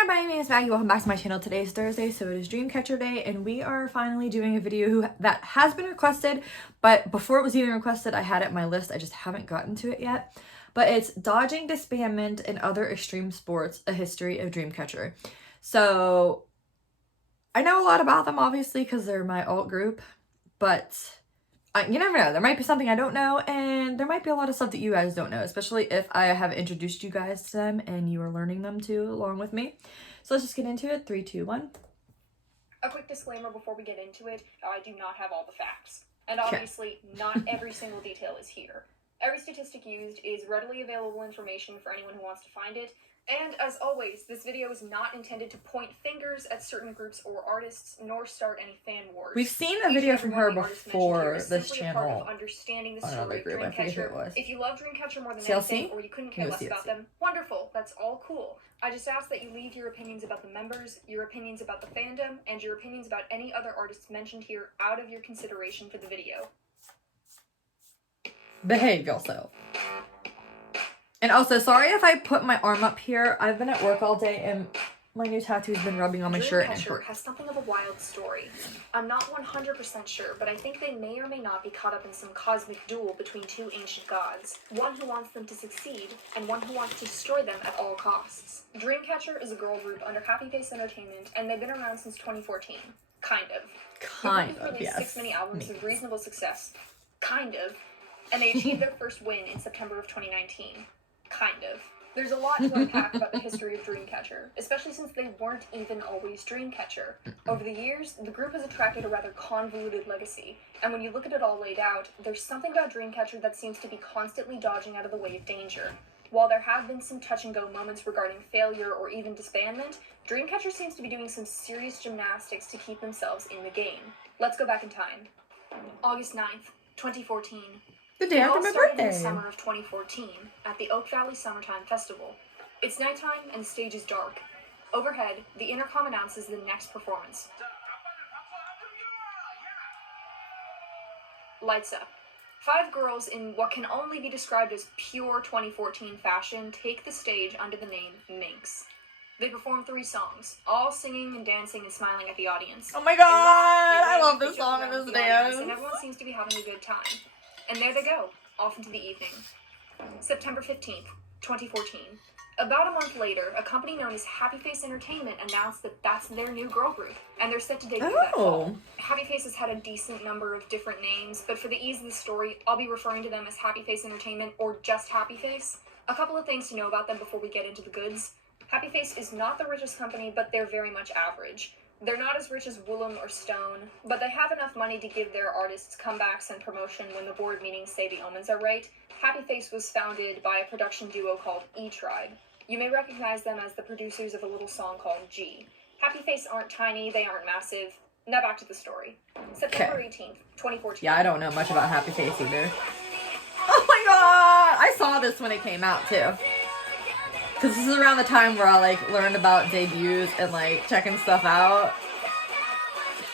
Hi, my name is Maggie. Welcome back to my channel. Today is Thursday, so it is Dreamcatcher Day, and we are finally doing a video that has been requested, but before it was even requested, I had it on my list. I just haven't gotten to it yet. But it's Dodging, Disbandment, and Other Extreme Sports, A History of Dreamcatcher. So, I know a lot about them, obviously, because they're my alt group, but you never know. There might be something I don't know, and there might be a lot of stuff that you guys don't know, especially if I have introduced you guys to them and you are learning them too along with me. So let's just get into it. 3, 2, 1. A quick disclaimer before we get into it, I do not have all the facts. And obviously, not every single detail is here. Every statistic used is readily available information for anyone who wants to find it. And as always, this video is not intended to point fingers at certain groups or artists, nor start any fan wars. We've seen a video from her before this channel. Understanding the Another story group, of I forget who it Dreamcatcher. was. If you love Dreamcatcher more than CLC? anything, or you couldn't care less about them, wonderful. That's all cool. I just ask that you leave your opinions about the members, your opinions about the fandom, and your opinions about any other artists mentioned here out of your consideration for the video. Behave yourself. And also, sorry if I put my arm up here. I've been at work all day and my new tattoo's been rubbing on my shirt and it hurts. Dreamcatcher has something of a wild story. I'm not 100% sure, but I think they may or may not be caught up in some cosmic duel between two ancient gods. One who wants them to succeed, and one who wants to destroy them at all costs. Dreamcatcher is a girl group under Happy Face Entertainment, and they've been around since 2014. Kind of. Kind of, released yes. 6 mini albums of reasonable success. Kind of. And they achieved their first win in September of 2019. Kind of. There's a lot to unpack about the history of Dreamcatcher, especially since they weren't even always Dreamcatcher. Over the years, the group has attracted a rather convoluted legacy, and when you look at it all laid out, there's something about Dreamcatcher that seems to be constantly dodging out of the way of danger. While there have been some touch-and-go moments regarding failure or even disbandment, Dreamcatcher seems to be doing some serious gymnastics to keep themselves in the game. Let's go back in time. August 9th, 2014. The day after my birthday. In the summer of 2014 at the Oak Valley Summertime Festival. It's nighttime and the stage is dark. Overhead, the intercom announces the next performance. Lights up. 5 girls in what can only be described as pure 2014 fashion take the stage under the name Minx. They perform 3 songs, all singing and dancing and smiling at the audience. Oh my god, I love this song and this dance. And everyone seems to be having a good time. And there they go, off into the evening. September 15th, 2014. About a month later, a company known as Happy Face Entertainment announced that that's their new girl group, and they're set to debut that fall. Happy Face has had a decent number of different names, but for the ease of the story, I'll be referring to them as Happy Face Entertainment or just Happy Face. A couple of things to know about them before we get into the goods. Happy Face is not the richest company, but they're very much average. They're not as rich as Woolham or Stone, but they have enough money to give their artists comebacks and promotion when the board meetings say the omens are right. Happy Face was founded by a production duo called E-Tribe. You may recognize them as the producers of a little song called G. Happy Face aren't tiny, they aren't massive. Now back to the story. September 18th, 2014. Yeah, I don't know much about Happy Face either. Oh my god! I saw this when it came out too. Because this is around the time where I, learned about debuts and, checking stuff out.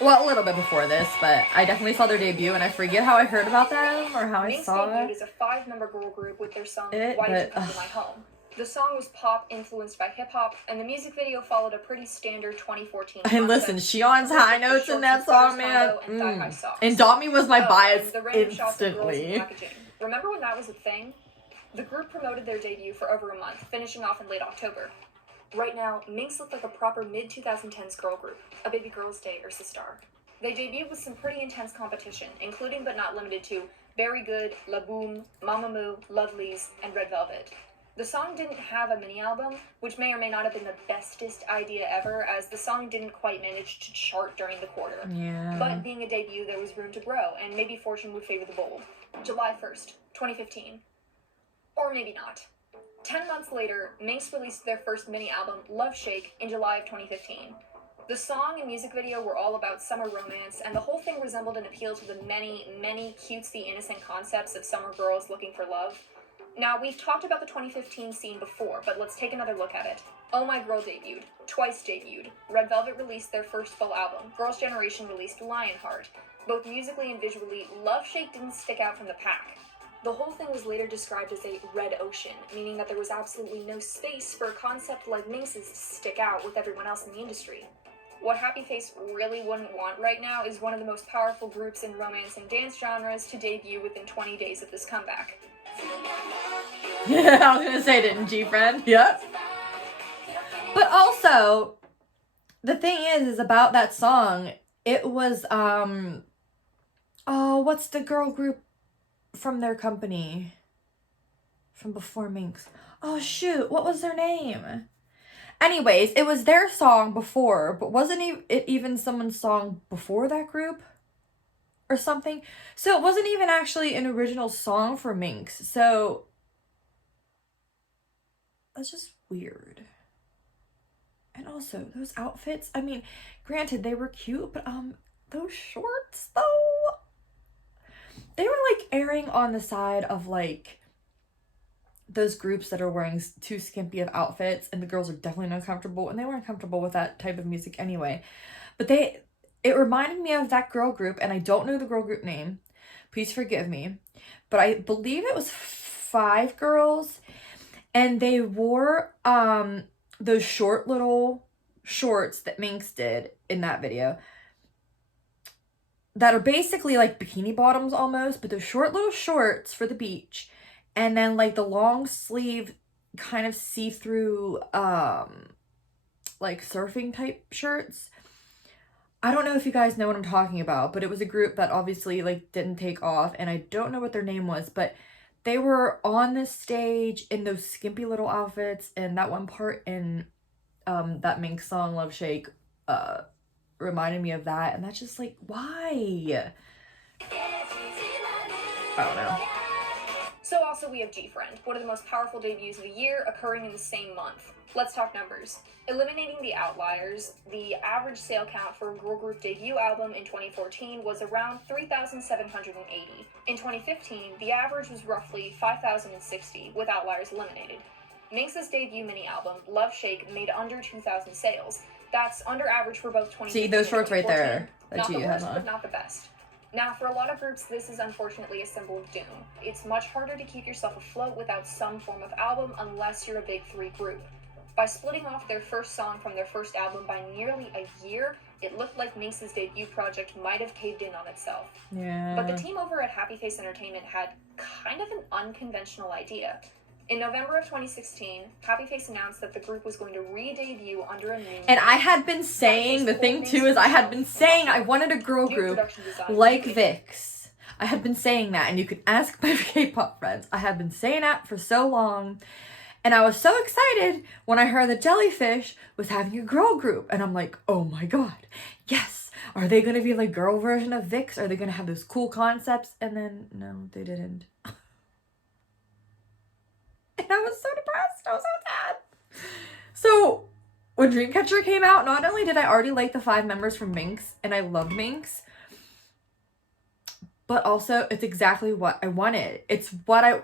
Well, a little bit before this, but I definitely saw their debut, and I forget how I heard about them or how I saw it. Minx debuted as a 5-member girl group with their song, Why Did You Come to My Home? The song was pop influeed by hip-hop, and the music video followed a pretty standard 2014 concept. And listen, Shion's high notes in that song, man. And Dami was my bias instantly. Remember when that was a thing? The group promoted their debut for over a month, finishing off in late October. Right now, Minx looked like a proper mid-2010s girl group, a Baby Girls Day or Sistar. They debuted with some pretty intense competition, including but not limited to Very Good, La Boom, Mamamoo, Lovelies, and Red Velvet. The song didn't have a mini-album, which may or may not have been the bestest idea ever, as the song didn't quite manage to chart during the quarter. Yeah. But being a debut, there was room to grow, and maybe fortune would favor the bold. July 1st, 2015. Or maybe not. 10 months later, Minx released their first mini-album, Love Shake, in July of 2015. The song and music video were all about summer romance, and the whole thing resembled an appeal to the many, many cutesy, innocent concepts of summer girls looking for love. Now, we've talked about the 2015 scene before, but let's take another look at it. Oh My Girl debuted, Twice debuted, Red Velvet released their first full album, Girls' Generation released Lionheart. Both musically and visually, Love Shake didn't stick out from the pack. The whole thing was later described as a red ocean, meaning that there was absolutely no space for a concept like Minx's to stick out with everyone else in the industry. What Happy Face really wouldn't want right now is one of the most powerful groups in romance and dance genres to debut within 20 days of this comeback. Yeah, I was gonna say, didn't Gfriend? Yep. But also, the thing is about that song, it was, oh, what's the girl group from their company? From before Minx. Oh, shoot, what was their name? Anyways, it was their song before, but wasn't it even someone's song before that group? Or something? So it wasn't even actually an original song for Minx, so that's just weird. And also, those outfits, I mean, granted, they were cute, but, those shorts, though, they were, like, erring on the side of, like, those groups that are wearing too skimpy of outfits, and the girls are definitely not comfortable, and they weren't comfortable with that type of music anyway. But it reminded me of that girl group, and I don't know the girl group name. Please forgive me. But I believe it was 5 girls, and they wore, those short little shorts that Minx did in that video that are basically like bikini bottoms almost, but they're short little shorts for the beach, and then like the long sleeve kind of see-through like surfing type shirts. I don't know if you guys know what I'm talking about, but it was a group that obviously like didn't take off, and I don't know what their name was, but they were on the stage in those skimpy little outfits, and that one part in that Minx song, Love Shake, reminded me of that, and that's just like, why? I don't know. So also we have Gfriend, one of the most powerful debuts of the year, occurring in the same month. Let's talk numbers. Eliminating the outliers, the average sale count for a girl group debut album in 2014 was around 3,780. In 2015, the average was roughly 5,060, with outliers eliminated. Minx's debut mini-album, Love Shake, made under 2,000 sales. That's under average for both 2015 See those shorts right there that not you the have worst, on. but not the best. Now, for a lot of groups, this is unfortunately a symbol of doom. It's much harder to keep yourself afloat without some form of album unless you're a big 3 group. By splitting off their first song from their first album by nearly a year, it looked like Minx's debut project might have caved in on itself. Yeah. But the team over at Happy Face Entertainment had kind of an unconventional idea. In November of 2016, Happy Face announced that the group was going to re-debut under a new name. And I had been saying, the thing too is I had been saying I wanted a girl group like Vix. I had been saying that, and you could ask my K-pop friends. I had been saying that for so long. And I was so excited when I heard that Jellyfish was having a girl group. And I'm like, oh my god, yes. Are they going to be like girl version of Vix? Are they going to have those cool concepts? And then, no, they didn't. And I was so depressed. I was so sad. So when Dreamcatcher came out, not only did I already like the 5 members from Minx, and I loved Minx, but also it's exactly what I wanted. It's what I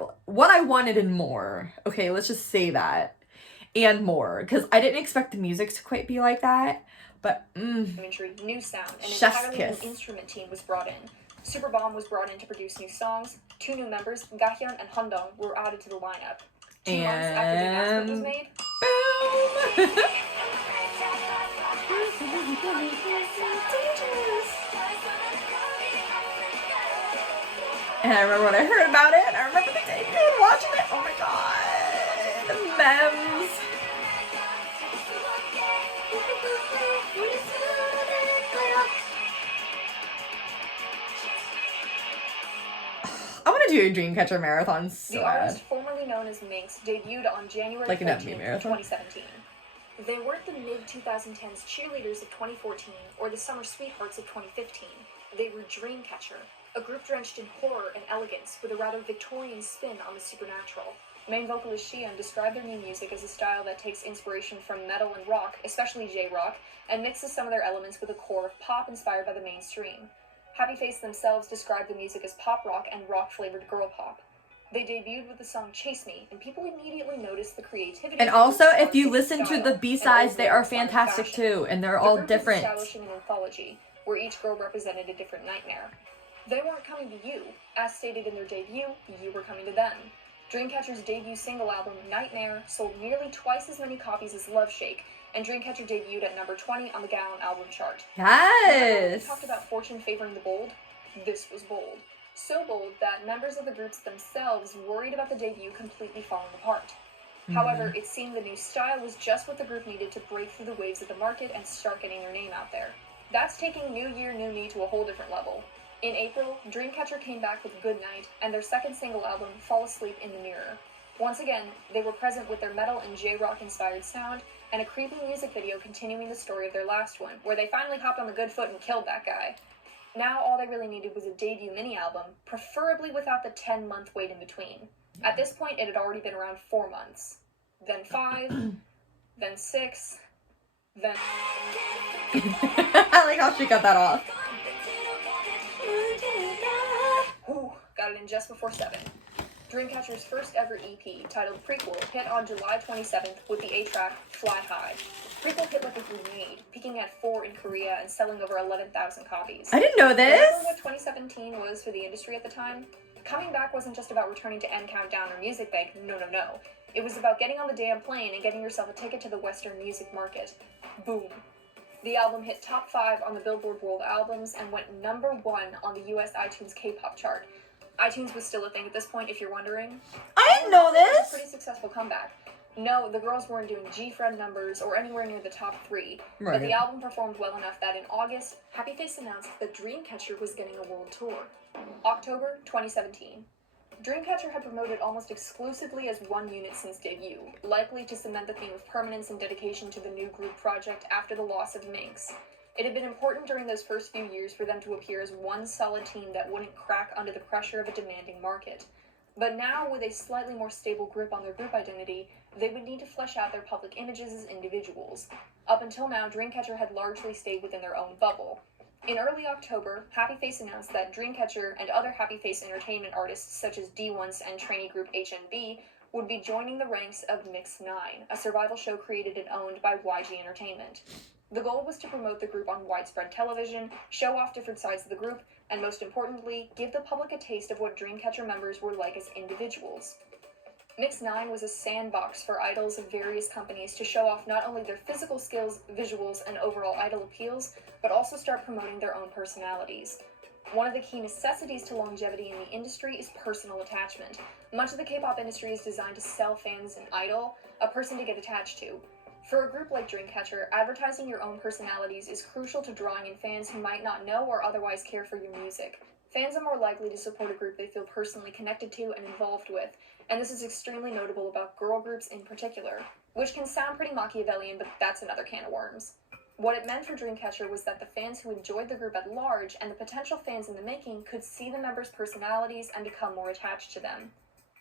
wanted and more. Okay, let's just say that. And more. Because I didn't expect the music to quite be like that. But, new sound, and chef's entirely kiss. new instrument team was brought in. Superbomb was brought in to produce new songs. 2 new members, Gfriend and Hundong, were added to the lineup. 2 months after the announcement was made, boom! And I remember when I heard about it, I remember the day and watching it. Oh my god. The memes. I want to do a Dreamcatcher marathon so the bad. artist formerly known as Minx debuted on January Like an 14th, FB marathon? 2017. They weren't the mid-2010s cheerleaders of 2014 or the summer sweethearts of 2015. They were Dreamcatcher, a group drenched in horror and elegance with a rather Victorian spin on the supernatural. Main vocalist Xian described their new music as a style that takes inspiration from metal and rock, especially J-rock, and mixes some of their elements with a core of pop inspired by the mainstream. Happy Face themselves described the music as pop rock and rock-flavored girl pop. They debuted with the song Chase Me, and people immediately noticed the creativity. And also, if you listen to the B-sides, they are fantastic too, and they're all different. Establishing an anthology, where each girl represented a different nightmare. They weren't coming to you. As stated in their debut, you were coming to them. Dreamcatcher's debut single album, Nightmare, sold nearly twice as many copies as Love Shake, and Dreamcatcher debuted at number 20 on the Gaon album chart. Yes! We talked about fortune favoring the bold. This was bold. So bold that members of the groups themselves worried about the debut completely falling apart. However, it seemed the new style was just what the group needed to break through the waves of the market and start getting their name out there. That's taking New Year, New Me to a whole different level. In April, Dreamcatcher came back with Good Night and their second single album, Fall Asleep in the Mirror. Once again, they were present with their metal and J-rock inspired sound and a creepy music video continuing the story of their last one, where they finally hopped on the good foot and killed that guy. Now all they really needed was a debut mini-album, preferably without the 10-month wait in between. At this point, it had already been around 4 months. Then 5, then 6, then... I like how she got that off. Ooh, got it in just before 7. Dreamcatcher's first ever EP, titled Prequel, hit on July 27th with the A-track Fly High. Prequel hit like a grenade, peaking at 4 in Korea and selling over 11,000 copies. I didn't know this! Remember what 2017 was for the industry at the time? Coming back wasn't just about returning to End Countdown or Music Bank, no. It was about getting on the damn plane and getting yourself a ticket to the Western music market. Boom. The album hit top 5 on the Billboard World Albums and went number 1 on the US iTunes K-pop chart. iTunes was still a thing at this point, if you're wondering. I didn't know It was this! a pretty successful comeback. No, the girls weren't doing Gfriend numbers or anywhere near the top 3, but the album performed well enough that in August, Happy Face announced that Dreamcatcher was getting a world tour. October 2017. Dreamcatcher had promoted almost exclusively as one unit since debut, likely to cement the theme of permanence and dedication to the new group project after the loss of Minx. It had been important during those first few years for them to appear as one solid team that wouldn't crack under the pressure of a demanding market. But now, with a slightly more stable grip on their group identity, they would need to flesh out their public images as individuals. Up until now, Dreamcatcher had largely stayed within their own bubble. In early October, Happy Face announced that Dreamcatcher and other Happy Face entertainment artists such as D1's and trainee group HNB would be joining the ranks of Mix 9, a survival show created and owned by YG Entertainment. The goal was to promote the group on widespread television, show off different sides of the group, and most importantly, give the public a taste of what Dreamcatcher members were like as individuals. Mix 9 was a sandbox for idols of various companies to show off not only their physical skills, visuals, and overall idol appeals, but also start promoting their own personalities. One of the key necessities to longevity in the industry is personal attachment. Much of the K-pop industry is designed to sell fans an idol, a person to get attached to. For a group like Dreamcatcher, advertising your own personalities is crucial to drawing in fans who might not know or otherwise care for your music. Fans are more likely to support a group they feel personally connected to and involved with, and this is extremely notable about girl groups in particular, which can sound pretty Machiavellian, but that's another can of worms. What it meant for Dreamcatcher was that the fans who enjoyed the group at large and the potential fans in the making could see the members' personalities and become more attached to them.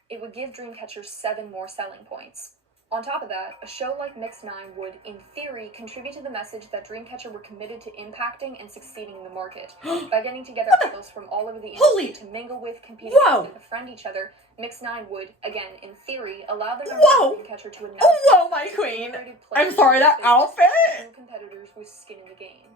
It would give Dreamcatcher 7 more selling points. On top of that, a show like Mix 9 would, in theory, contribute to the message that Dreamcatcher were committed to impacting and succeeding in the market. By getting together idols from all over the industry to mingle with, compete against, and befriend each other, Mix 9 would, again, in theory, allow the members of Dreamcatcher to announce my queen! I'm sorry, that outfit? New competitors with skin in the game.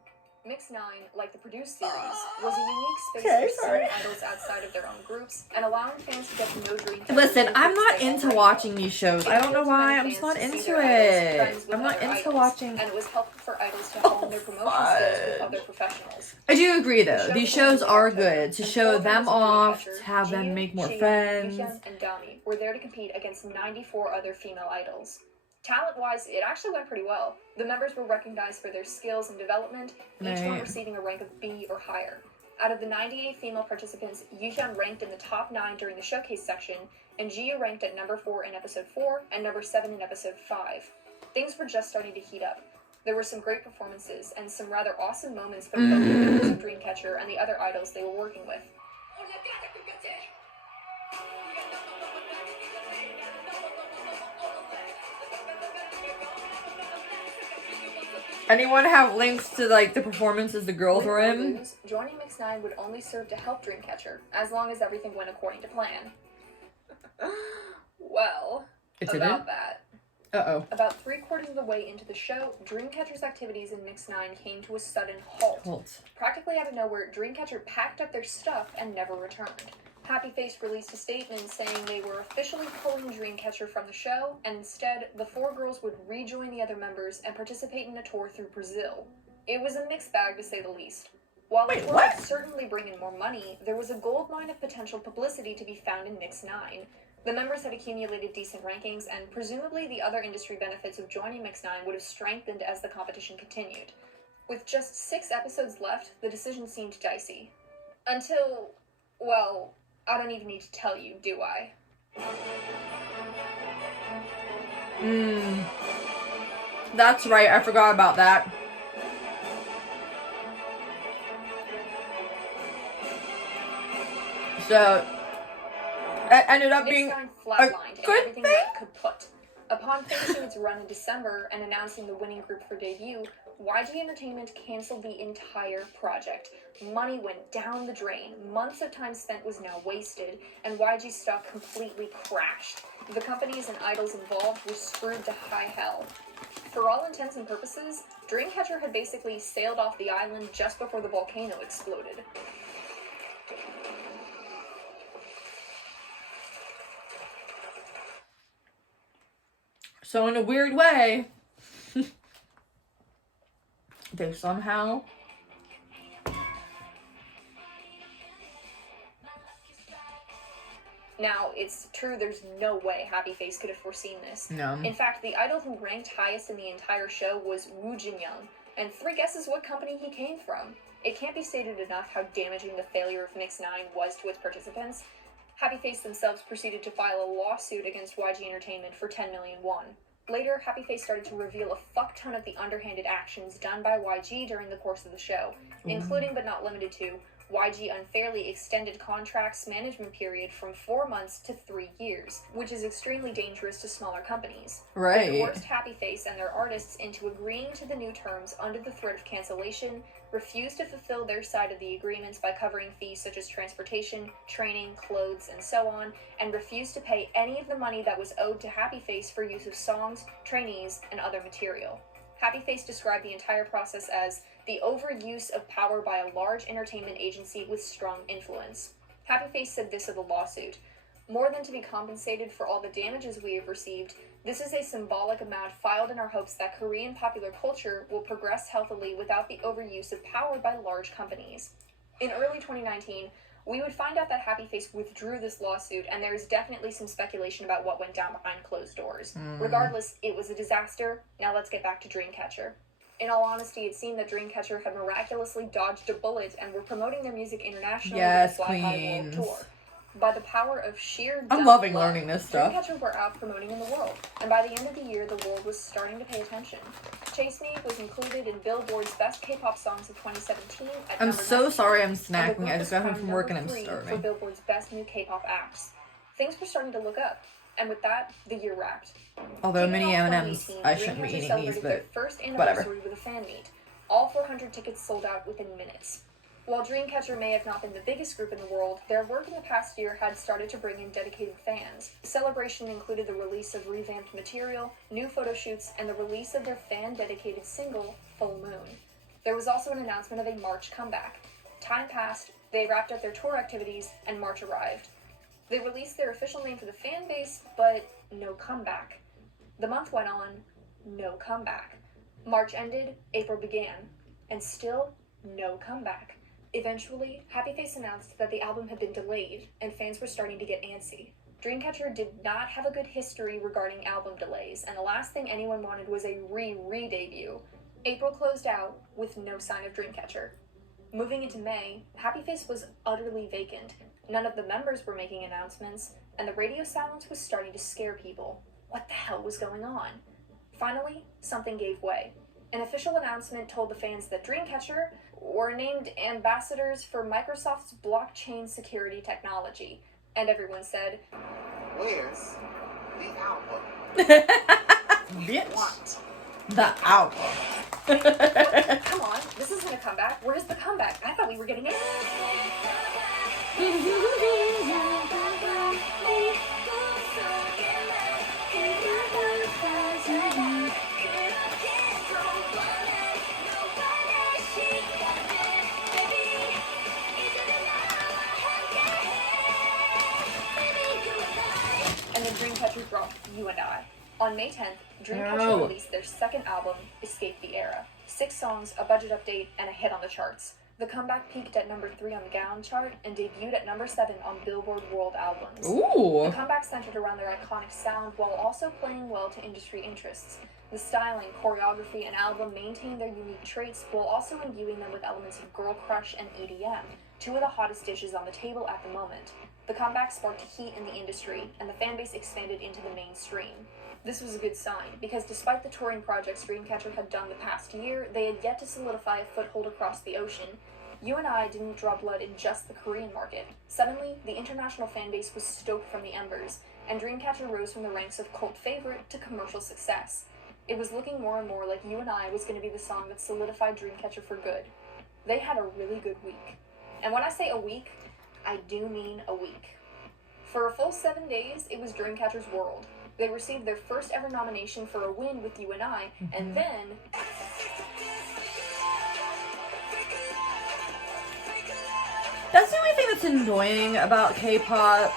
Mix 9, like the produced series, was a unique space for seeing idols outside of their own groups and allowing fans to get to know Dreamcatcher. Listen, I'm not into watching these shows. I don't know why. I'm just not into it. I'm not into watching. And it was helpful for idols to hone their promotion skills with other professionals. I do agree, though. These shows are good to show them off, to have them make more friends. And Dami were there to compete against 94 other female idols. Talent-wise, it actually went pretty well. The members were recognized for their skills and development, each one receiving a rank of B or higher. Out of the 98 female participants, Yuhyun ranked in the top 9 during the showcase section, and Jia ranked at number 4 in episode 4 and number 7 in episode 5. Things were just starting to heat up. There were some great performances and some rather awesome moments from both the members of Dreamcatcher and the other idols they were working with. Anyone have links to like the performances the girls were in? Joining Mix 9 would only serve to help Dreamcatcher, as long as everything went according to plan. Well, about that. Uh-oh. About 3/4 of the way into the show, Dreamcatcher's activities in Mix 9 came to a sudden halt. Practically out of nowhere, Dreamcatcher packed up their stuff and never returned. Happy Face released a statement saying they were officially pulling Dreamcatcher from the show, and instead, the 4 girls would rejoin the other members and participate in a tour through Brazil. It was a mixed bag, to say the least. While the tour would certainly bring in more money, there was a goldmine of potential publicity to be found in Mix 9. The members had accumulated decent rankings, and presumably the other industry benefits of joining Mix 9 would have strengthened as the competition continued. With just 6 episodes left, the decision seemed dicey. Until, well, I don't even need to tell you, do I? That's right, I forgot about that. So, it ended up being flatlined and everything that it could put. Upon finishing its run in December and announcing the winning group for debut, YG Entertainment canceled the entire project. Money went down the drain, months of time spent was now wasted, and YG stock completely crashed. The companies and idols involved were screwed to high hell. For all intents and purposes, Dreamcatcher had basically sailed off the island just before the volcano exploded. So in a weird way, they somehow Now, it's true there's no way Happy Face could have foreseen this. No. In fact, the idol who ranked highest in the entire show was Woo Jin-young, and 3 guesses what company he came from. It can't be stated enough how damaging the failure of Mix 9 was to its participants. Happy Face themselves proceeded to file a lawsuit against YG Entertainment for 10 million won. Later, Happy Face started to reveal a fuck ton of the underhanded actions done by YG during the course of the show, including but not limited to YG unfairly extended contracts management period from 4 months to 3 years, which is extremely dangerous to smaller companies. Right. They coerced Happy Face and their artists into agreeing to the new terms under the threat of cancellation, refused to fulfill their side of the agreements by covering fees such as transportation, training, clothes, and so on, and refused to pay any of the money that was owed to Happy Face for use of songs, trainees, and other material. Happy Face described the entire process as the overuse of power by a large entertainment agency with strong influence. Happy Face said this of the lawsuit: "More than to be compensated for all the damages we have received, this is a symbolic amount filed in our hopes that Korean popular culture will progress healthily without the overuse of power by large companies." In early 2019, we would find out that Happy Face withdrew this lawsuit, and there is definitely some speculation about what went down behind closed doors. Regardless, it was a disaster. Now let's get back to Dreamcatcher. In all honesty, it seemed that Dreamcatcher had miraculously dodged a bullet and were promoting their music internationally with a Fly High World Tour. By the power of sheer I'm loving learning this stuff. Dreamcatcher were out promoting in the world, and by the end of the year, the world was starting to pay attention. Chase Me was included in Billboard's Best K-pop Songs of 2017 at I'm number so 9, sorry I'm and the snacking. group I was just got home crowned from work and number I'm 3 for starving. Billboard's Best New K-pop Acts. Things were starting to look up, and with that, the year wrapped. Although mini Kicking off M&Ms, 2018, I shouldn't be Dreamcatcher eating these, celebrated their but first whatever. anniversary with a fan meet. All 400 tickets sold out within minutes. While Dreamcatcher may have not been the biggest group in the world, their work in the past year had started to bring in dedicated fans. The celebration included the release of revamped material, new photo shoots, and the release of their fan-dedicated single, Full Moon. There was also an announcement of a March comeback. Time passed, they wrapped up their tour activities, and March arrived. They released their official name for the fan base, but no comeback. The month went on, no comeback. March ended, April began, and still no comeback. Eventually, Happy Face announced that the album had been delayed, and fans were starting to get antsy. Dreamcatcher did not have a good history regarding album delays, and the last thing anyone wanted was a re-debut. April closed out with no sign of Dreamcatcher. Moving into May, Happy Face was utterly vacant. None of the members were making announcements, and the radio silence was starting to scare people. What the hell was going on? Finally, something gave way. An official announcement told the fans that Dreamcatcher were named ambassadors for Microsoft's blockchain security technology. And everyone said, "Where's the album?" Bitch. What? The album. What? Come on, this isn't a comeback. Where's the comeback? I thought we were getting it. then Dreamcatcher dropped You and I. On May 10th, Dreamcatcher released their second album, Escape the Era. 6 songs, a budget update, and a hit on the charts. The comeback peaked at number 3 on the Gaon chart and debuted at number 7 on Billboard World Albums. Ooh. The comeback centered around their iconic sound while also playing well to industry interests. The styling, choreography, and album maintain their unique traits while also imbuing them with elements of girl crush and EDM, 2 of the hottest dishes on the table at the moment. The comeback sparked heat in the industry, and the fanbase expanded into the mainstream. This was a good sign, because despite the touring projects Dreamcatcher had done the past year, they had yet to solidify a foothold across the ocean. You and I didn't draw blood in just the Korean market. Suddenly, the international fanbase was stoked from the embers, and Dreamcatcher rose from the ranks of cult favorite to commercial success. It was looking more and more like You and I was going to be the song that solidified Dreamcatcher for good. They had a really good week. And when I say a week, I do mean a week. For a full 7 days, it was Dreamcatcher's world. They received their first ever nomination for a win with You and I, and then... That's the only thing that's annoying about K-pop.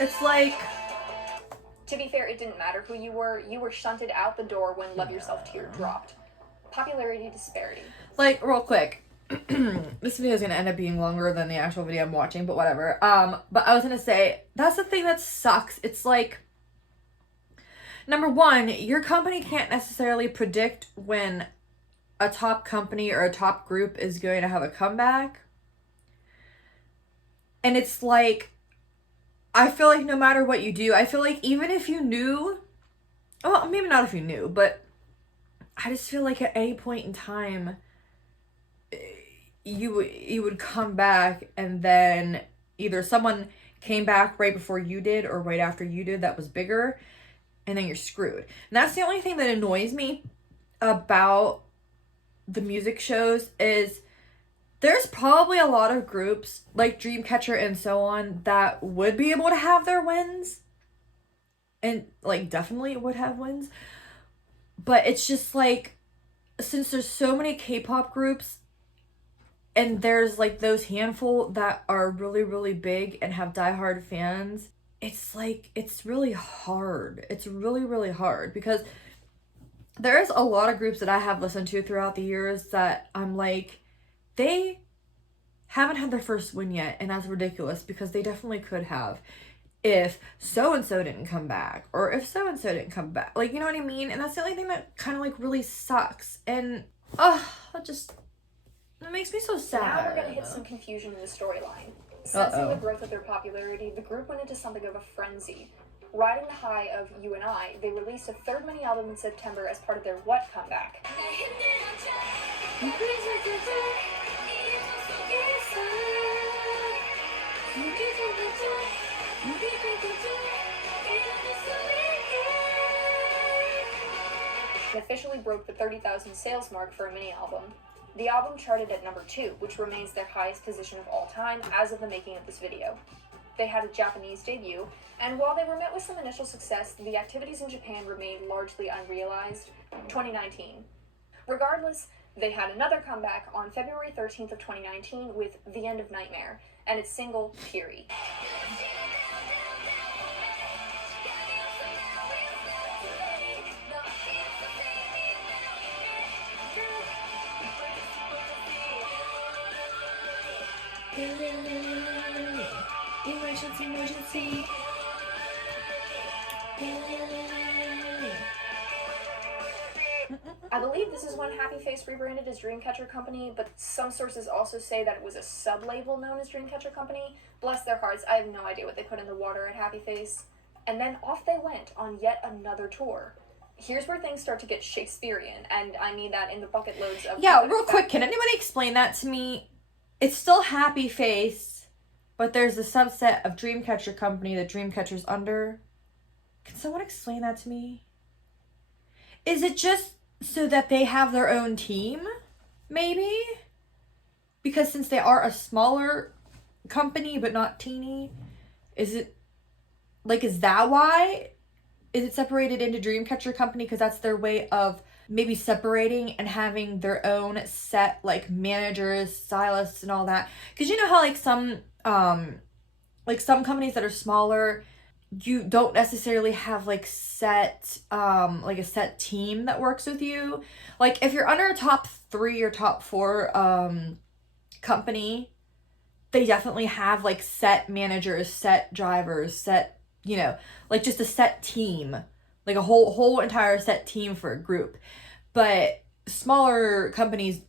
It's like... To be fair, it didn't matter who you were shunted out the door when Love Yourself Tear dropped. Popularity disparity. Like, real quick. This video is going to end up being longer than the actual video I'm watching, but whatever. But I was going to say, that's the thing that sucks. It's like, number one, your company can't necessarily predict when a top company or a top group is going to have a comeback. And it's like, I feel like no matter what you do, I feel like even if you knew, well, maybe not if you knew, but I just feel like at any point in time, you would come back and then either someone came back right before you did or right after you did that was bigger, and then you're screwed. And that's the only thing that annoys me about the music shows is there's probably a lot of groups like Dreamcatcher and so on that would be able to have their wins and like definitely would have wins, but it's just like, since there's so many K-pop groups and there's like those handful that are really, really big and have diehard fans, it's like, it's really hard. It's really, really hard because there's a lot of groups that I have listened to throughout the years that I'm like, they haven't had their first win yet, and that's ridiculous because they definitely could have if so-and-so didn't come back or if so-and-so didn't come back. Like, you know what I mean? And that's the only thing that kind of like really sucks. And, it makes me so sad. Now we're going to hit some confusion in the storyline. Sensing the growth of their popularity, the group went into something of a frenzy. Riding the high of You and I, they released a third mini album in September as part of their What comeback. It officially broke the 30,000 sales mark for a mini album. The album charted at number 2, which remains their highest position of all time as of the making of this video. They had a Japanese debut, and while they were met with some initial success, the activities in Japan remained largely unrealized. 2019. Regardless, they had another comeback on February 13th of 2019 with The End of Nightmare, and its single, Fury. Emergency. I believe this is when Happy Face rebranded as Dreamcatcher Company, but some sources also say that it was a sub-label known as Dreamcatcher Company. Bless their hearts, I have no idea what they put in the water at Happy Face. And then off they went on yet another tour. Here's where things start to get Shakespearean, and I mean that in the bucket loads of... Yeah, real quick, can anybody explain that to me? It's still Happy Face, but there's a subset of Dreamcatcher Company that Dreamcatcher's under. Can someone explain that to me? Is it just so that they have their own team? Maybe? Because since they are a smaller company, but not teeny, is it... like, is that why? Is it separated into Dreamcatcher Company because that's their way of maybe separating and having their own set, like, managers, stylists, and all that? Because you know how, like, some like some companies that are smaller, you don't necessarily have like set like a set team that works with you. Like if you're under a top 3 or top 4 company, they definitely have like set managers, set drivers, set, you know, like just a set team, like a whole entire set team for a group. But smaller companies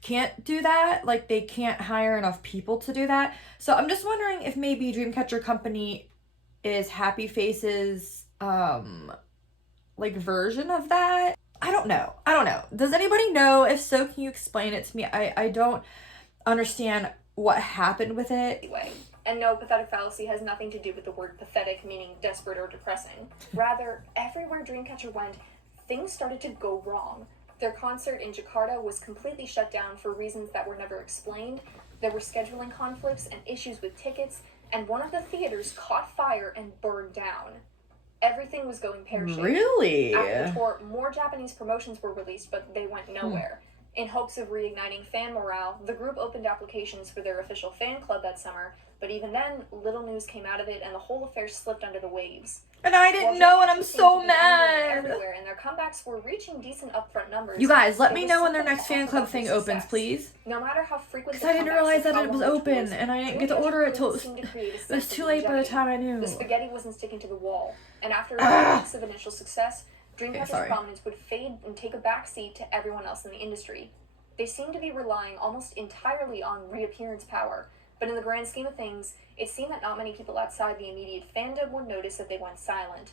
can't do that. Like they can't hire enough people to do that. So I'm just wondering if maybe Dreamcatcher Company is Happy Face's like version of that. I don't know. Does anybody know? If so, can you explain it to me? I don't understand what happened with it. Anyway, and no, pathetic fallacy has nothing to do with the word pathetic, meaning desperate or depressing. Rather, everywhere Dreamcatcher went, things started to go wrong. Their concert in Jakarta was completely shut down for reasons that were never explained. There were scheduling conflicts and issues with tickets, and one of the theaters caught fire and burned down. Everything was going pear-shaped. Really? After the tour, more Japanese promotions were released, but they went nowhere. In hopes of reigniting fan morale, the group opened applications for their official fan club that summer, but even then, little news came out of it and the whole affair slipped under the waves. And I didn't know, and I'm so mad. Everywhere, and their comebacks were reaching decent upfront numbers. You guys, let me know when their next fan club thing opens, please. No matter how frequent, because I didn't realize that it was open, and I didn't get to order it till it was too late by the time I knew. The spaghetti wasn't sticking to the wall, and after a few weeks of initial success, Dreamcatcher's prominence would fade and take a backseat to everyone else in the industry. They seemed to be relying almost entirely on reappearance power, but in the grand scheme of things, it seemed that not many people outside the immediate fandom would notice that they went silent.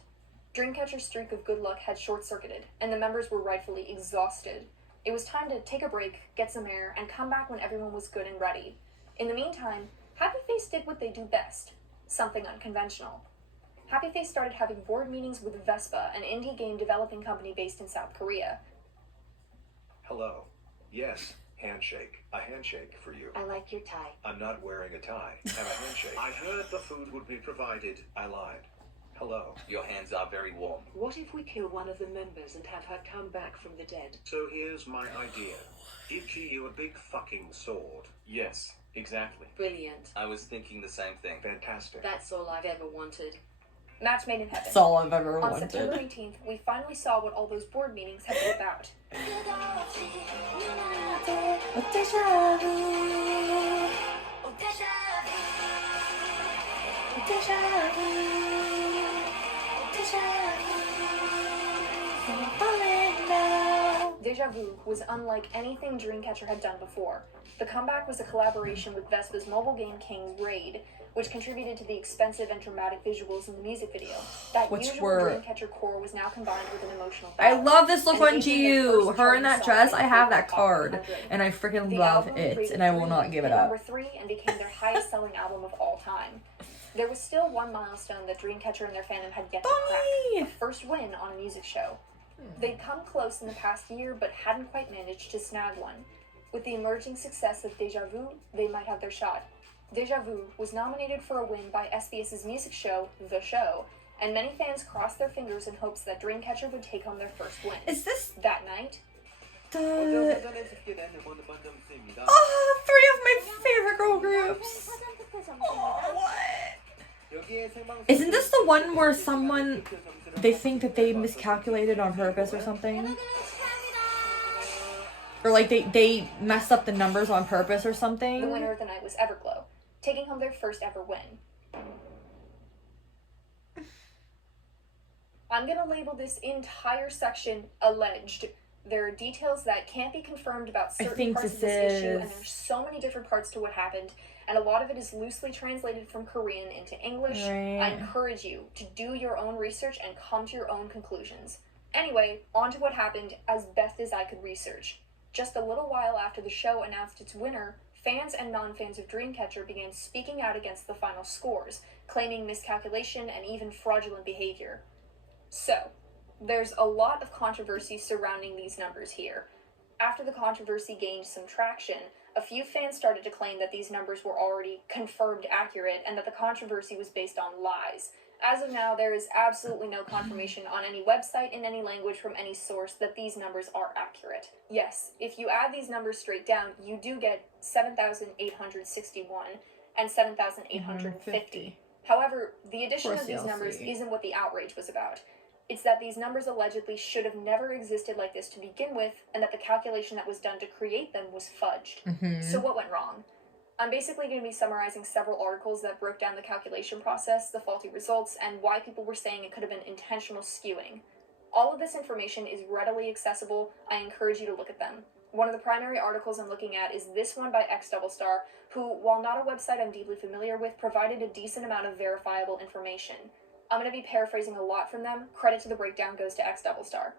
Dreamcatcher's streak of good luck had short-circuited, and the members were rightfully exhausted. It was time to take a break, get some air, and come back when everyone was good and ready. In the meantime, Happy Face did what they do best, something unconventional. Happy Face started having board meetings with Vespa, an indie game developing company based in South Korea. Hello. Yes, handshake. A handshake for you. I like your tie. I'm not wearing a tie. Have a handshake. I heard the food would be provided. I lied. Hello. Your hands are very warm. What if we kill one of the members and have her come back from the dead? So here's my idea. Give you a big fucking sword. Yes, exactly. Brilliant. I was thinking the same thing. Fantastic. That's all I've ever wanted. Match made in heaven. That's all I've ever On wanted. September 18th, we finally saw what all those board meetings had been about. Deja Vu was unlike anything Dreamcatcher had done before. The comeback was a collaboration with Vespa's mobile game King's Raid, which contributed to the expensive and dramatic visuals in the music video. That usual Dreamcatcher core was now combined with an emotional I ballad. love this look And on gave them their GU. first Her in charting that song dress, in I the have that Billboard Top card, 100. and I freaking The love album it, rated and I will 3, not give it hit up. number 3 and became their highest selling album of all time. There was still one milestone that Dreamcatcher and their fandom had yet to crack: the first win on a music show. They'd come close in the past year, but hadn't quite managed to snag one. With the emerging success of Deja Vu, they might have their shot. Deja Vu was nominated for a win by SBS's music show, The Show, and many fans crossed their fingers in hopes that Dreamcatcher would take home their first win. Is this That night, the... Oh, 3 of my favorite girl groups. Oh, what? Isn't this the one where someone, they think that they miscalculated on purpose or something? Or like they messed up the numbers on purpose or the something? winner of the night was Everglow, taking home their first ever win. I'm gonna label this entire section alleged. There are details that can't be confirmed about certain think parts of this this issue, and is- there's so many different parts to what happened, and a lot of it is loosely translated from Korean into English. I Right. encourage you to do your own research and come to your own conclusions. Anyway, on to what happened as best as I could research. Just a little while after the show announced its winner, fans and non-fans of Dreamcatcher began speaking out against the final scores, claiming miscalculation and even fraudulent behavior. So, there's a lot of controversy surrounding these numbers here. After the controversy gained some traction, a few fans started to claim that these numbers were already confirmed accurate and that the controversy was based on lies. As of now, there is absolutely no confirmation on any website in any language from any source that these numbers are accurate. Yes, if you add these numbers straight down, you do get 7,861 and 7,850. However, the addition Poor of these numbers CLC. isn't what the outrage was about. It's that these numbers allegedly should have never existed like this to begin with, and that the calculation that was done to create them was fudged. So what went wrong? I'm basically going to be summarizing several articles that broke down the calculation process, the faulty results, and why people were saying it could have been intentional skewing. All of this information is readily accessible. I encourage you to look at them. One of the primary articles I'm looking at is this one by XDoubleStar, who, while not a website I'm deeply familiar with, provided a decent amount of verifiable information. I'm going to be paraphrasing a lot from them. Credit to the breakdown goes to XDoubleStar.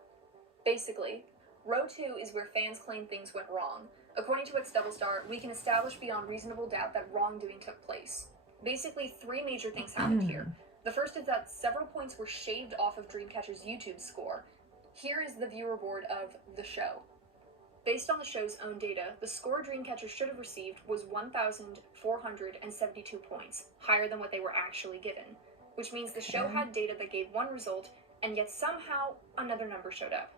Basically, row 2 is where fans claim things went wrong. According to XDoubleStar, we can establish beyond reasonable doubt that wrongdoing took place. Basically, 3 major things happened here. The first is that several points were shaved off of Dreamcatcher's YouTube score. Here is the viewer board of the show. Based on the show's own data, the score Dreamcatcher should have received was 1,472 points, higher than what they were actually given, which means the show had data that gave one result, and yet somehow another number showed up.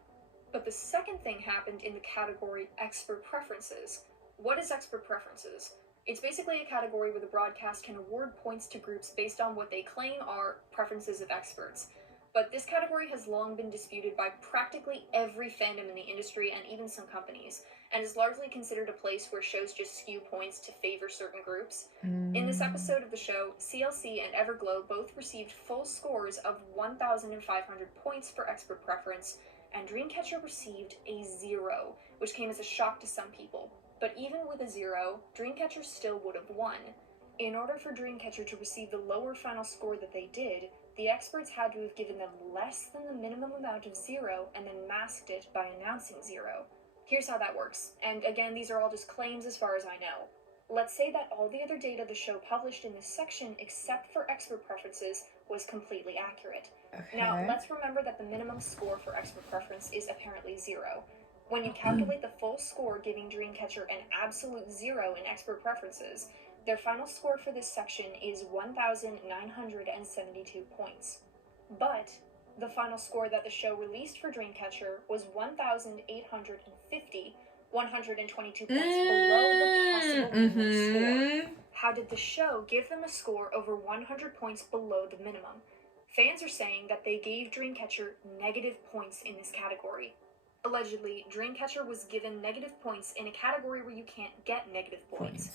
But the second thing happened in the category Expert Preferences. What is Expert Preferences? It's basically a category where the broadcast can award points to groups based on what they claim are preferences of experts. But this category has long been disputed by practically every fandom in the industry and even some companies, and is largely considered a place where shows just skew points to favor certain groups. In this episode of the show, CLC and Everglow both received full scores of 1,500 points for expert preference, and Dreamcatcher received a 0, which came as a shock to some people. But even with a 0, Dreamcatcher still would have won. In order for Dreamcatcher to receive the lower final score that they did, the experts had to have given them less than the minimum amount of 0 and then masked it by announcing 0. Here's how that works, and again, these are all just claims as far as I know. Let's say that all the other data the show published in this section, except for expert preferences, was completely accurate. Now, let's remember that the minimum score for expert preference is apparently 0. When you calculate the full score giving Dreamcatcher an absolute 0 in expert preferences, their final score for this section is 1,972 points. But the final score that the show released for Dreamcatcher was 1,850, 122 points below the possible minimum score. How did the show give them a score over 100 points below the minimum? Fans are saying that they gave Dreamcatcher negative points in this category. Allegedly, Dreamcatcher was given negative points in a category where you can't get negative points,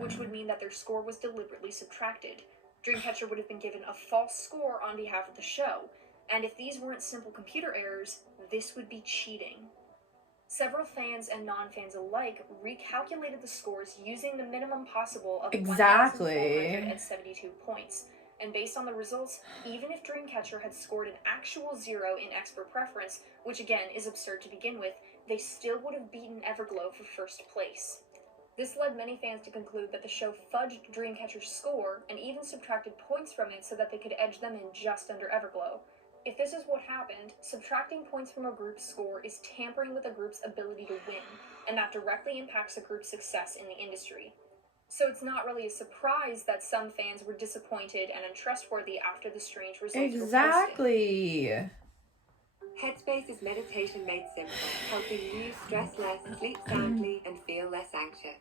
which would mean that their score was deliberately subtracted. Dreamcatcher would have been given a false score on behalf of the show, and if these weren't simple computer errors, this would be cheating. Several fans and non-fans alike recalculated the scores using the minimum possible of 1,472 points. And based on the results, even if Dreamcatcher had scored an actual 0 in expert preference, which again is absurd to begin with, they still would have beaten Everglow for first place. This led many fans to conclude that the show fudged Dreamcatcher's score and even subtracted points from it so that they could edge them in just under Everglow. If this is what happened, subtracting points from a group's score is tampering with a group's ability to win, and that directly impacts a group's success in the industry. So it's not really a surprise that some fans were disappointed and untrustworthy after the strange results were posted. Headspace is meditation made simple, helping you stress less, sleep soundly, and feel less anxious.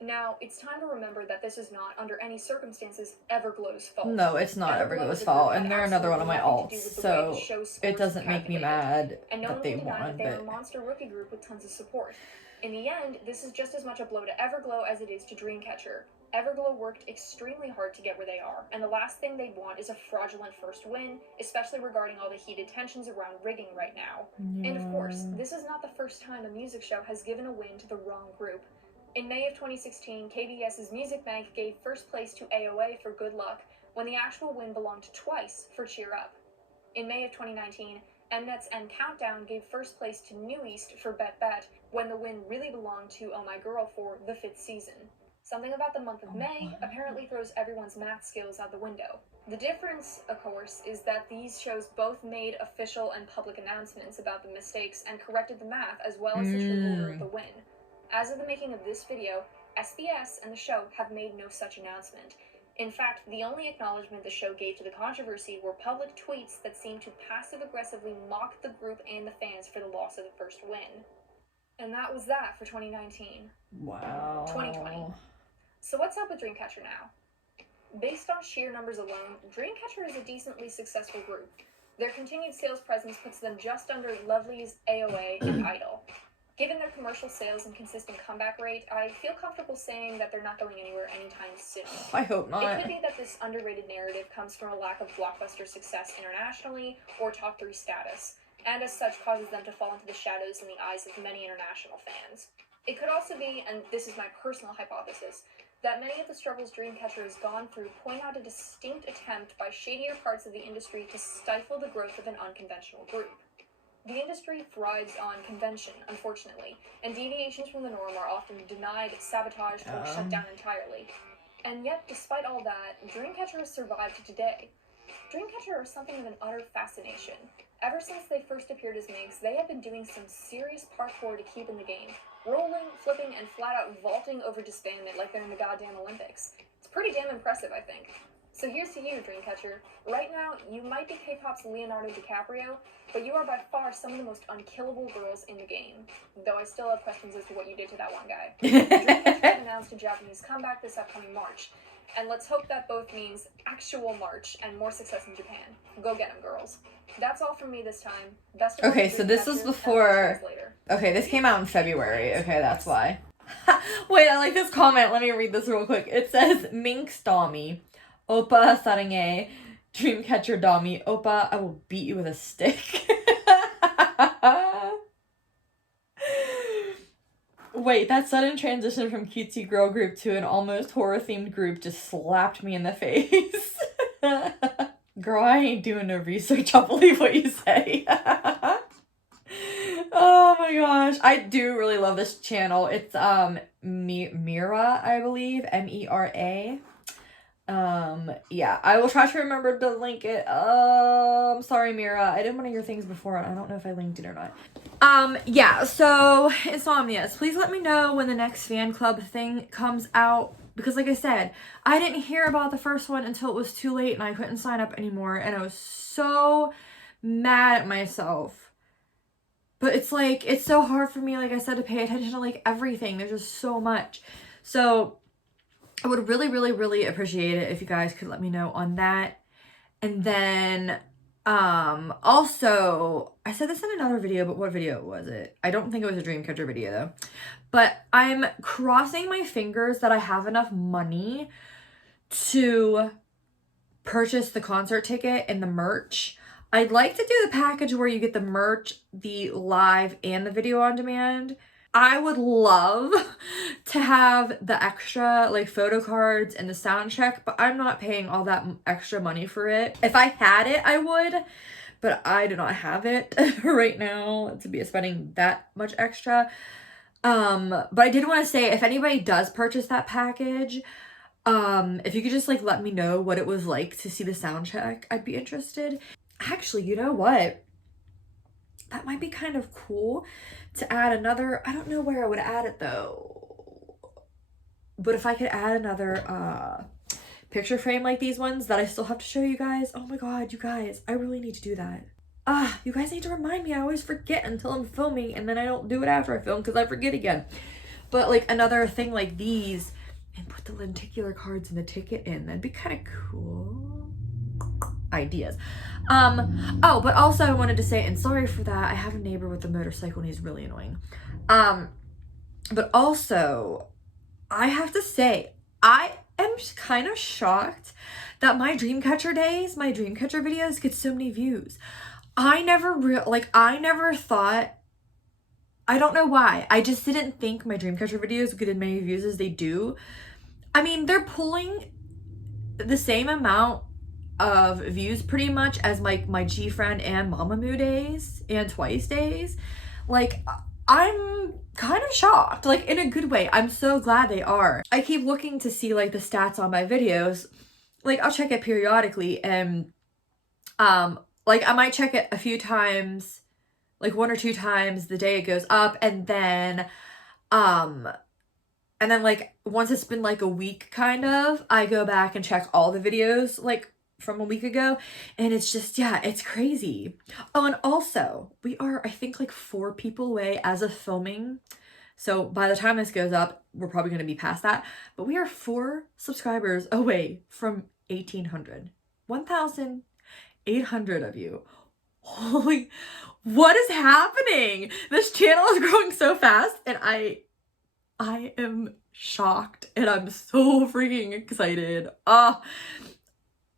Now, it's time to remember that this is not, under any circumstances, Everglow's fault. No, it's not Everglow's fault, and they're another one of my alts, so it doesn't make me mad that they won, they're a monster rookie group with tons of support. In the end, this is just as much a blow to Everglow as it is to Dreamcatcher. Everglow worked extremely hard to get where they are, and the last thing they'd want is a fraudulent first win, especially regarding all the heated tensions around rigging right now. And of course, this is not the first time a music show has given a win to the wrong group. In May of 2016, KBS's Music Bank gave first place to AOA for Good Luck, when the actual win belonged to Twice for Cheer Up. In May of 2019, Mnet's and Countdown gave first place to New East for Bet Bet, when the win really belonged to Oh My Girl for the 5th season. Something about the month of May apparently throws everyone's math skills out the window. The difference, of course, is that these shows both made official and public announcements about the mistakes and corrected the math as well as the true order of the win. As of the making of this video, SBS and the show have made no such announcement. In fact, the only acknowledgement the show gave to the controversy were public tweets that seemed to passive-aggressively mock the group and the fans for the loss of the first win. And that was that for 2019. Wow. 2020. So what's up with Dreamcatcher now? Based on sheer numbers alone, Dreamcatcher is a decently successful group. Their continued sales presence puts them just under Lovelyz, AOA, and Idol. Given their commercial sales and consistent comeback rate, I feel comfortable saying that they're not going anywhere anytime soon. I hope not. It could be that this underrated narrative comes from a lack of blockbuster success internationally or top 3 status, and as such causes them to fall into the shadows in the eyes of many international fans. It could also be, and this is my personal hypothesis, that many of the struggles Dreamcatcher has gone through point out a distinct attempt by shadier parts of the industry to stifle the growth of an unconventional group. The industry thrives on convention, unfortunately, and deviations from the norm are often denied, sabotaged, or shut down entirely. And yet, despite all that, Dreamcatcher has survived to today. Dreamcatcher are something of an utter fascination. Ever since they first appeared as Minx, they have been doing some serious parkour to keep in the game. Rolling, flipping, and flat out vaulting over Disbandment like they're in the goddamn Olympics. It's pretty damn impressive, I think. So here's to you, Dreamcatcher. Right now, you might be K-pop's Leonardo DiCaprio, but you are by far some of the most unkillable girls in the game. Though I still have questions as to what you did to that one guy. Dreamcatcher has announced a Japanese comeback this upcoming March. And let's hope that both means actual March and more success in Japan. Go get 'em, girls. That's all from me this time. Best of luck. Okay, so this was before... Okay, this came out in February. Okay, that's why. Wait, I like this comment. Let me read this real quick. It says, Minx Dami. Oppa Sarange. Dreamcatcher Dami. Oppa, I will beat you with a stick. Wait, that sudden transition from cutesy girl group to an almost horror-themed group just slapped me in the face. Girl, I ain't doing no research. I'll believe what you say. Oh my gosh. I do really love this channel. It's Mira, I believe. Mera. Yeah, I will try to remember to link it. Sorry, Mira. I did one of your things before, and I don't know if I linked it or not. Yeah, so, Insomnias, please let me know when the next fan club thing comes out, because like I said, I didn't hear about the first one until it was too late and I couldn't sign up anymore, and I was so mad at myself. But it's like, it's so hard for me, like I said, to pay attention to like everything. There's just so much. So I would really, really, really appreciate it if you guys could let me know on that. And then, also, I said this in another video, but what video was it? I don't think it was a Dreamcatcher video though. But I'm crossing my fingers that I have enough money to purchase the concert ticket and the merch. I'd like to do the package where you get the merch, the live, and the video on demand. I would love to have the extra like photo cards and the sound check, but I'm not paying all that extra money for it. If I had it, I would, but I do not have it right now to be spending that much extra. But I did want to say, if anybody does purchase that package, if you could just like let me know what it was like to see the sound check, I'd be interested. Actually, you know what? That might be kind of cool to add another, I don't know where I would add it though, but if I could add another picture frame like these ones that I still have to show you guys. Oh my god, you guys, I really need to do that. You guys need to remind me. I always forget until I'm filming, and then I don't do it after I film because I forget again. But like another thing like these, and put the lenticular cards and the ticket in, that'd be kind of cool. Ideas. Oh, but also I wanted to say, and sorry for that, I have a neighbor with a motorcycle and he's really annoying. But also, I have to say, I am kind of shocked that my Dreamcatcher days, my Dreamcatcher videos get so many views. I never thought, I don't know why, I just didn't think my Dreamcatcher videos would get as many views as they do. I mean, they're pulling the same amount of views pretty much as like my Gfriend and Mamamoo days and Twice days. Like, I'm kind of shocked, like in a good way. I'm so glad they are. I keep looking to see like the stats on my videos. Like, I'll check it periodically, and like I might check it a few times, like 1 or 2 times the day it goes up, and then like once it's been like a week kind of, I go back and check all the videos like from a week ago, and it's just, yeah, it's crazy. Oh, and also we are, I think, like 4 people away as of filming So by the time this goes up, we're probably going to be past that. But we are 4 subscribers away from 1,800. 1,800 of you. Holy, what is happening? This channel is growing so fast, and I am shocked, and I'm so freaking excited. I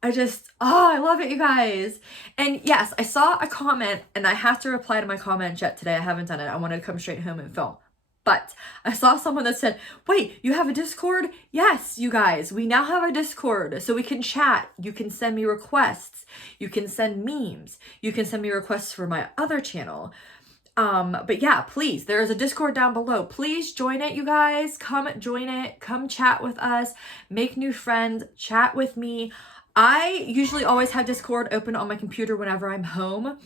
love it, you guys. And yes, I saw a comment, and I have to reply to my comment chat today. I haven't done it. I wanted to come straight home and film. But I saw someone that said, wait, you have a Discord? Yes, you guys, we now have a Discord, so we can chat. You can send me requests. You can send memes. You can send me requests for my other channel. But yeah, please, there is a Discord down below. Please join it, you guys. Come join it. Come chat with us. Make new friends. Chat with me. I usually always have Discord open on my computer whenever I'm home.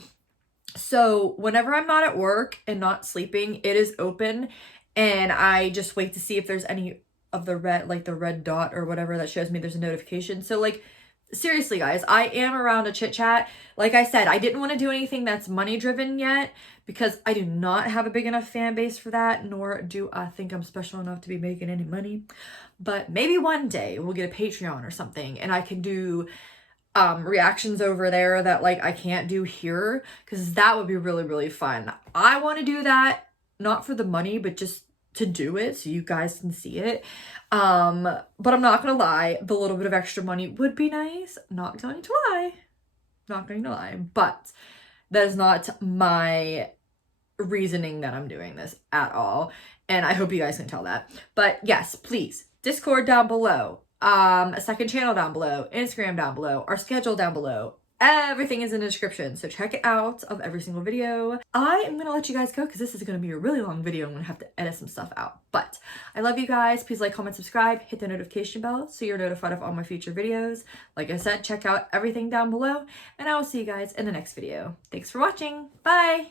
So whenever I'm not at work and not sleeping, it is open, and I just wait to see if there's any of the red, like the red dot or whatever that shows me there's a notification. So like, seriously guys, I am around to chit chat. Like I said, I didn't want to do anything that's money driven yet because I do not have a big enough fan base for that, nor do I think I'm special enough to be making any money. But maybe one day we'll get a Patreon or something, and I can do reactions over there that like I can't do here, because that would be really, really fun. I want to do that not for the money, but just to do it so you guys can see it. But I'm not gonna lie, the little bit of extra money would be nice. Not going to lie, but that is not my reasoning that I'm doing this at all, and I hope you guys can tell that. But yes, please, Discord down below, a second channel down below, Instagram down below, our schedule down below. Everything is in the description, so check it out of every single video. I am gonna let you guys go because this is gonna be a really long video. I'm gonna have to edit some stuff out, but I love you guys. Please like, comment, subscribe, hit the notification bell so you're notified of all my future videos. Like I said, check out everything down below, and I will see you guys in the next video. Thanks for watching. Bye.